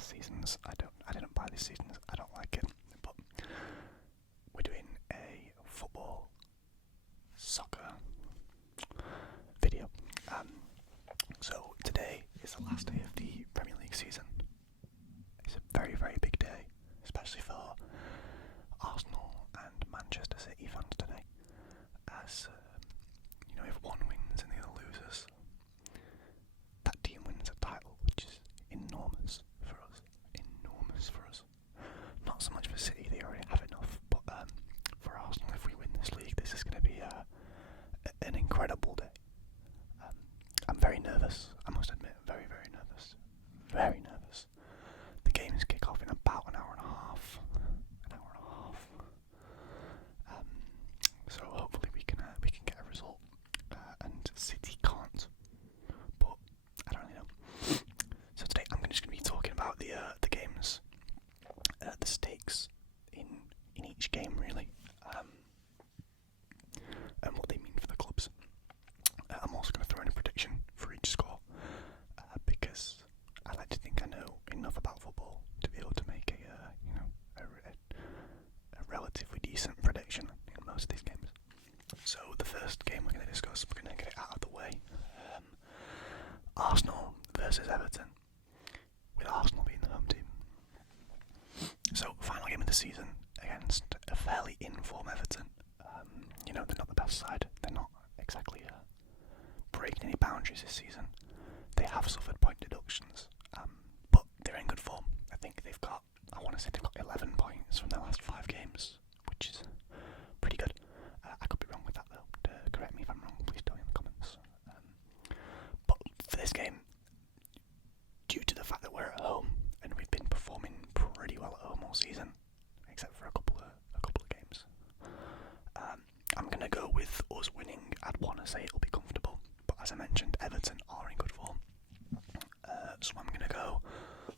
last season's. I didn't buy this season's. I don't like it. But we're doing a football, soccer video. So today is the last day of the Premier League season. It's a very, very big day, especially for Arsenal and Manchester City fans today. As if one wins and the other loses, that team wins a title, which is enormous for us. Enormous for us. Not so much for City; they already have enough. But for Arsenal, if we win this league, this is going to be an incredible day. I'm very nervous. I must admit, very, very nervous. Very nervous. The games kick off in about an hour and a half. So hopefully we can get a result. And City can't. But I don't really know. So today I'm just going to be talking about the games, the stakes in each game really, and what they mean for the clubs. I'm also going to throw in a prediction for each score, because I like to think I know enough about football to be able to make a relatively decent prediction in most of these games. So the first game we're going to discuss, we're going to get it out of the way. Arsenal versus Everton, with Arsenal being the home team. So final game of the season against a fairly in-form Everton. They're not the best side. They're not exactly breaking any boundaries this season. They have suffered point deductions, but they're in good form. I think they've got 11 points from their last 5 games, which is pretty good. I could be wrong with that though. Correct me if I'm wrong, please tell me in the comments. But for this game, due to the fact that we're at home and we've been performing pretty well at home all season, except for a couple of games, I'm going to go with us winning. I'd want to say it'll be comfortable, but as I mentioned, Everton are in good form. So I'm going to go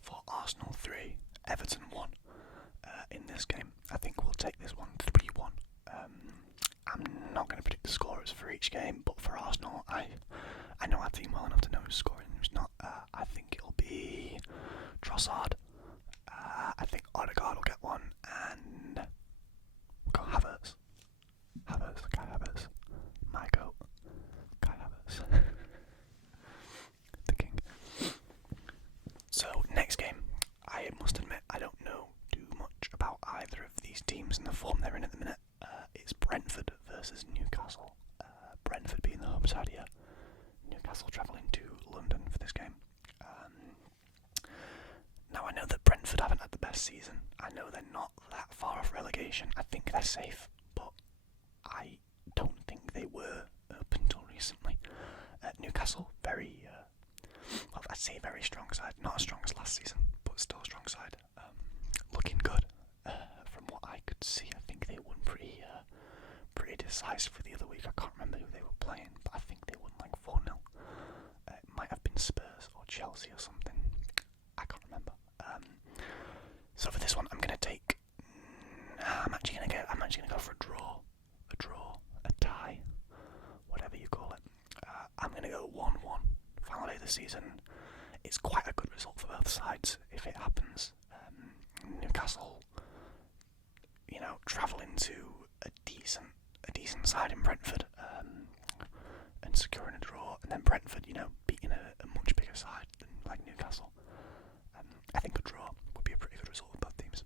for Arsenal 3, Everton 1 in this game. I think we'll take this one 3-1. I'm not going to predict the scores for each game, but for Arsenal, I know our team well enough to know who's scoring and who's not. I think it'll be Trossard. I think Odegaard will get one, and we'll go Havertz. Kai Havertz. My goat. Kai Havertz. The king. So, next game. I must admit, I don't know too much about either of these teams and the form they're in at the minute. It's Brentford versus Newcastle. Brentford being the home side here. Newcastle travelling to London for this game. Now, I know that Brentford haven't had the best season. I know they're not that far off relegation. I think they're safe, but I don't think they were up until recently. Newcastle, I'd say very strong side. Not as strong as last season, but still a strong side. Looking good. From what I could see, I think they won pretty decisively the other week. I can't remember who they were playing, but I think they won like 4-0. It might have been Spurs or Chelsea or something. I can't remember. So for this one, I'm gonna take. I'm actually gonna go for a draw, a tie, whatever you call it. I'm gonna go 1-1. Final day of the season. It's quite a good result for both sides if it happens. Newcastle, travelling to a decent side in Brentford, and securing a draw, and then Brentford, beating a much bigger side than like Newcastle. I think a draw would be a pretty good result for both teams.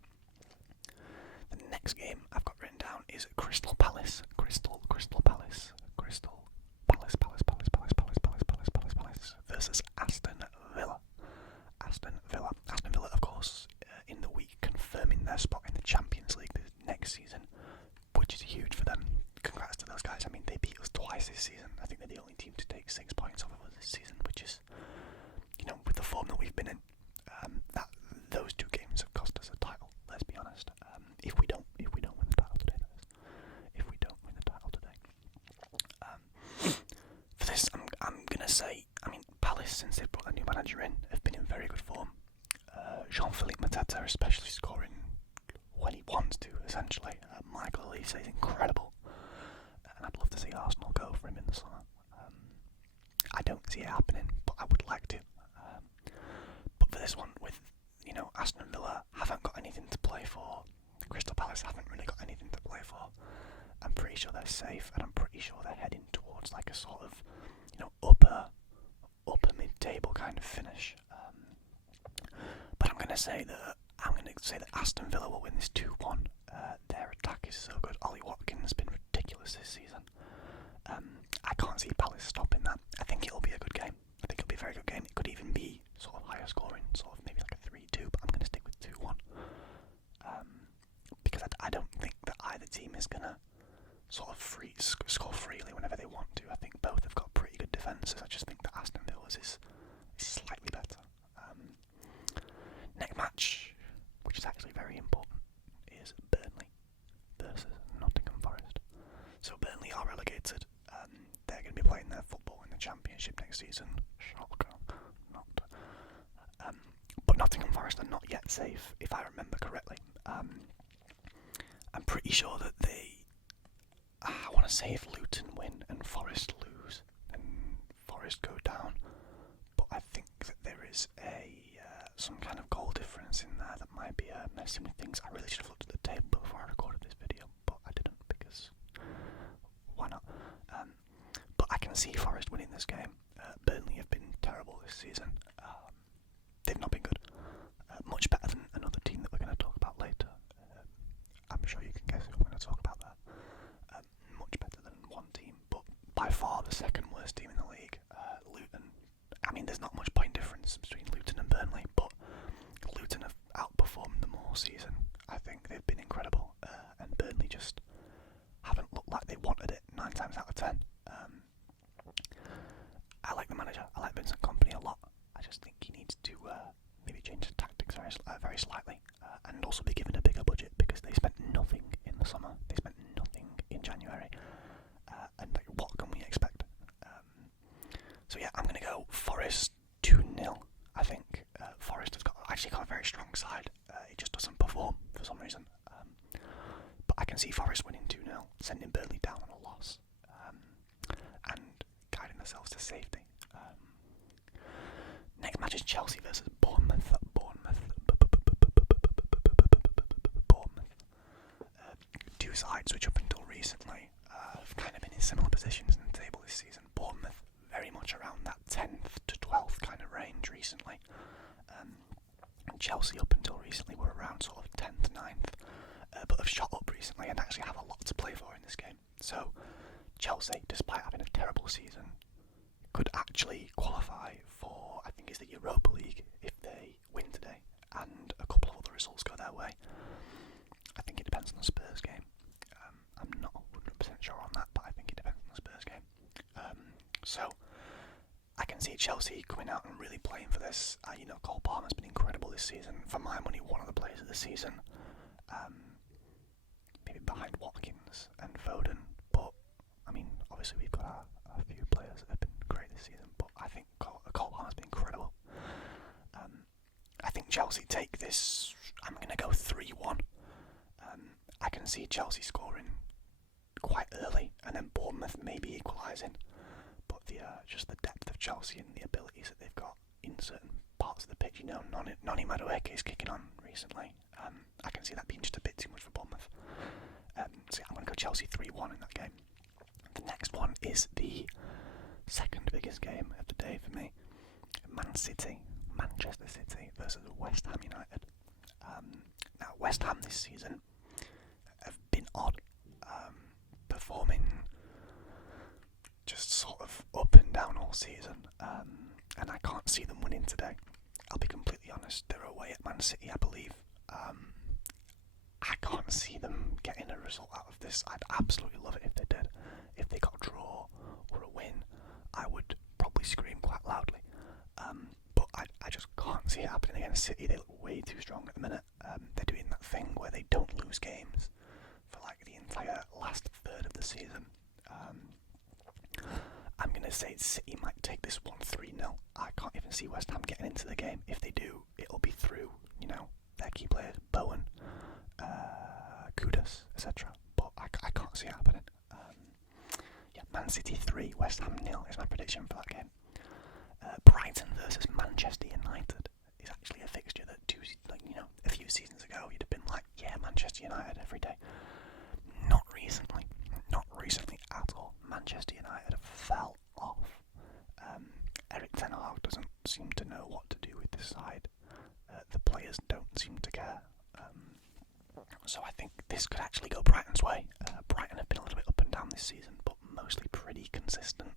The next game I've got written down is Crystal Palace versus Aston Villa. Aston Villa, of course, in the week confirming their spot in the Champions League next season, which is huge for them. Congrats to those guys. I mean, they beat us twice this season. I think they're the only team to take 6 points off of us this season, which is, with the form that we've been in, that those 2 games have cost us a title. Let's be honest. If we don't win the title today, that is. If we don't win the title today. For this, I'm gonna say, Palace, since they've brought a new manager in, have been in very good form. Jean-Philippe Mateta especially scoring when he wants to, essentially. Michael Olise is incredible, and I'd love to see Arsenal go for him in the summer. I don't see it happening, but I would like to. But for this one, with Palace haven't really got anything to play for. I'm pretty sure they're safe, and I'm pretty sure they're heading towards like a sort of, upper mid-table kind of finish. But I'm gonna say that Aston Villa will win this 2-1. Their attack is so good. Ollie Watkins has been ridiculous this season. I can't see Palace stopping that. I think it'll be a good game. I think it'll be a very good game. It could even be sort of higher scoring, sort of maybe like a 3-2, but I'm going to stick with 2-1. Because I don't think that either team is going to sort of score freely whenever they want to. I think both have got pretty good defences. I just think that Aston Villa's is slightly better. Next match, which is actually very important, is Burnley versus Nottingham Forest. So Burnley are relegated. They're going to be playing their football in the Championship next season. Shocker, not. But Nottingham Forest are not yet safe, if I remember correctly. I'm pretty sure that I want to say if Luton win and Forest lose, then Forest go down. But I think that there is some kind of goal difference in there that might be messing with things. I really should have looked at the table before I recorded this video, but I didn't because why not? But I can see Forest winning this game. Burnley have been terrible this season. They've not been good. Much better than another team that we're going to talk about later. I'm sure you can guess who I'm going to talk about there. Much better than one team, but by far the second worst team in the league. Luton. I mean, there's not much point difference between Luton and Burnley, but Luton have outperformed them all season. I think they've been incredible, and Burnley just haven't looked like they wanted it 9 times out of 10. I like the manager. I like Vincent Kompany a lot. I just think he needs to maybe change his tactics very slightly, and also be given a bigger budget because they spent nothing in the summer. They spent nothing in January, and like, what can we expect? So yeah, I'm going to go Forest 2-0. I think Forest has actually got a very strong side. It just doesn't perform for some reason. But I can see Forest winning 2-0, sending Burnley down on a loss, and guiding themselves to safety. Next match is Chelsea versus Bournemouth. Two sides which up until recently have kind of been in similar positions in the table this season. Bournemouth very much around that 10th to 12th kind of range recently. Chelsea up until recently were around sort of 10th, 9th, but have shot up recently and actually have a lot to play for in this game. So Chelsea, despite having a terrible season, could actually qualify for, I think, is the Europa League if they win today, and a couple of other results go their way. I think it depends on the Spurs game. I'm not 100% sure on that, but I think it depends on the Spurs game. So I can see Chelsea coming out and really playing for this. Cole Palmer's been incredible this season. For my money, one of the players of the season. Maybe behind Watkins and Foden, but I mean, obviously we've got a few players that have been great this season, but I think Cole Palmer's been incredible. I think Chelsea take this. I'm going to go 3-1. I can see Chelsea scoring quite early, and then Bournemouth maybe equalising. But just the depth of Chelsea and the abilities that they've got in certain parts of the pitch. Noni Madueke is kicking on recently. I can see that being just a bit too much for Bournemouth. So yeah, I'm going to go Chelsea 3-1 in that game. The next one is the second biggest game of the day for me. Manchester City versus West Ham United. Now, West Ham this season have been odd, performing just sort of up and down all season, and I can't see them winning today. I'll be completely honest, they're away at Man City, I believe. I can't see them getting a result out of this. I'd absolutely love it if they did. If they got a draw or a win, I would probably scream quite loudly. But I just can't see it happening against City. They look way too strong at the minute. They're doing that thing where they don't lose games for like the entire last third of the season. I'm going to say City might take this one 3-0. I can't even see West Ham getting into the game. If they do, it'll be through, their key players, Bowen, Kudus, etc. But I can't see it happening. Man City 3, West Ham 0 is my prediction for that game. Brighton versus Manchester United is actually a fixture that a few seasons ago you'd have been like, yeah, Manchester United every day. Not recently at all. Manchester United have fell off. Erik ten Hag doesn't seem to know what to do with this side. The players don't seem to care. So I think this could actually go Brighton's way. Brighton have been a little bit up and down this season, but mostly pretty consistent.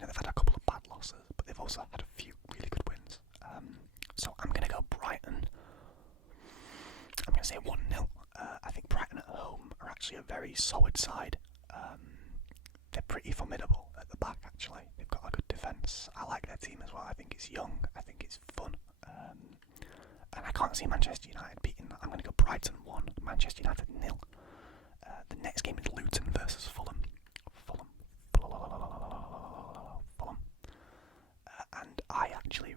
They've had a couple of bad losses, but they've also had a few really good wins. So I'm going to go Brighton. I'm going to say 1-0. I think Brighton at home are actually a very solid side. They're pretty formidable at the back, actually. They've got a good defence. I like their team as well. I think it's young. I think it's fun. And I can't see Manchester United beating that. I'm going to go Brighton 1, Manchester United 0. The next game is Luton versus Fulham. Fulham. And I actually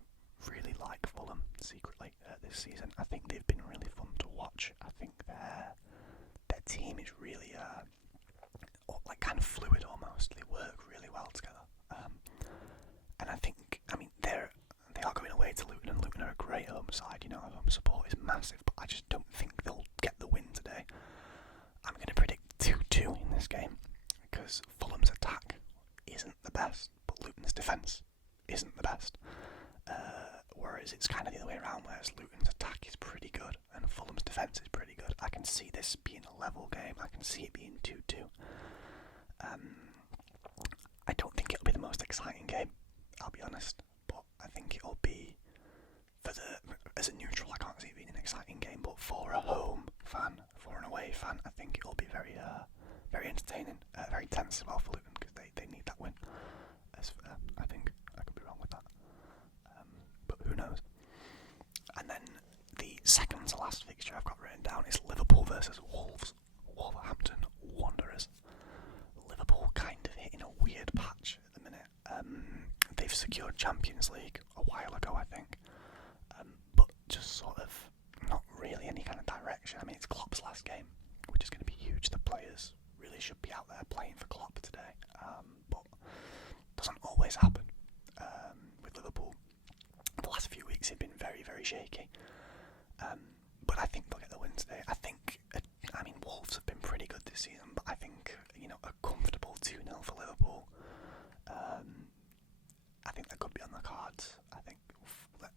really like Fulham secretly this season. I think they've been really fun to watch. I think their team is really kind of fluid almost. They work really well together. And I think, they are going away to Luton, and Luton are a great home side. Home support is massive, but I just don't think they'll get the win today. I'm going to predict 2-2 in this game, because Fulham's attack isn't the best, but Luton's defence isn't the best. Whereas it's kind of the other way around, whereas Luton's attack is pretty good and Fulham's defence is pretty good. I can see this being a level game. I can see it being 2-2. I don't think it'll be the most exciting game, I'll be honest, but I think it'll be, as a neutral, I can't see it being an exciting game, but for a home fan, for an away fan, I think it'll be very entertaining, very tense as well for Luton, because they need that win. I think I could be wrong with that, but who knows. And then the second to last fixture I've got written down is Liverpool versus Wolves. Wolverhampton Wanderers. Liverpool kind of hitting a weird patch at the minute. They've secured Champions League a while ago, I think, but just sort of not really any kind of direction. It's Klopp's last game, which is going to be huge. The players really should be out there playing for Klopp today, but doesn't always happen with Liverpool. The last few weeks have been very, very shaky, but I think they'll get the win today. I think, Wolves have been pretty good this season, but I think, a comfortable 2-0 for Liverpool. I think that could be on the cards. I think,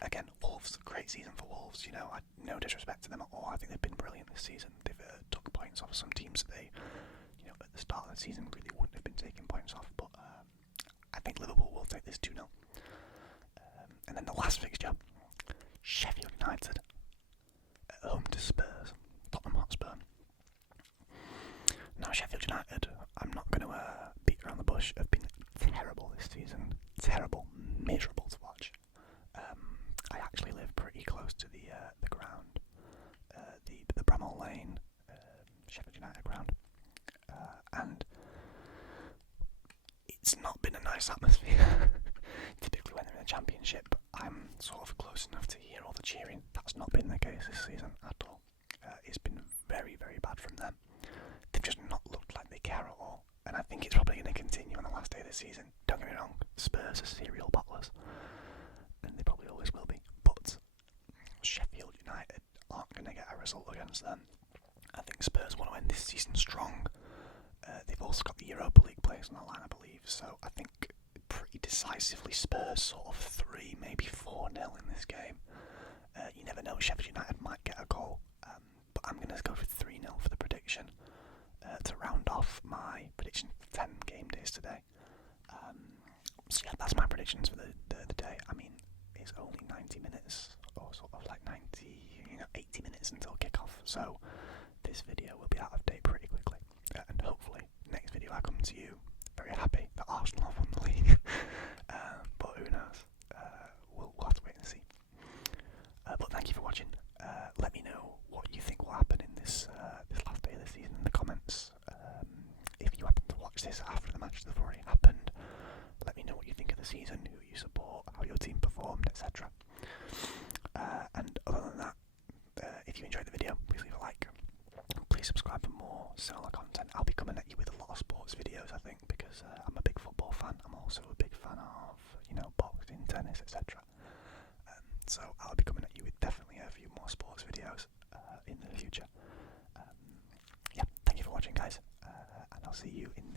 again, Wolves, great season for Wolves. No disrespect to them at all. I think they've been brilliant this season. They've took points off some teams that they, at the start of the season really wouldn't have been taking points off. But I think Liverpool will take this 2-0. And then the last fixture, Sheffield United at home to Spurs, Tottenham Hotspur. Now, Sheffield United, I'm not going to beat around the bush, have been terrible this season. Terrible, miserable to watch. I actually live pretty close to the ground, the Bramall Lane Sheffield United ground, and it's not been a nice atmosphere. Typically when they're in the Championship, I'm sort of close enough to hear all the cheering. That's not been the case this season at all. It's been very, very bad from them. They've just not looked like they care at all, and I think it's probably going to continue on the last day of the season. Don't get me wrong, Spurs are serial bottlers, and they probably always will be, but Sheffield United aren't going to get a result against them. I think Spurs want to end this season strong. They've also got the Europa League players on the line, I believe, so I think pretty decisively Spurs sort of 3, maybe 4-0 in this game. You never know, Sheffield United might get a goal, but I'm going to go for 3-0 for the prediction to round off my prediction for 10 game days today. So yeah, that's my predictions for the day. It's only 90 minutes, or sort of like 80 minutes until kickoff, so this video will be out of date pretty quickly, and hopefully next video I come to you very happy that Arsenal have won the league. But who knows? We'll have to wait and see. But thank you for watching. Let me know what you think will happen in this last day of the season in the comments. If you happen to watch this after the matches have already happened, let me know what you think of the season, who you support, how your team performed, etc. And other than that, if you enjoyed the video, please leave a like. Please subscribe for more similar content. I'll be coming at you with a lot of sports videos, I think, because I'm a big football fan. I'm also a big fan of, boxing, tennis, etc. So I'll be coming at you with definitely a few more sports videos in the future. Yeah, thank you for watching, guys, and I'll see you in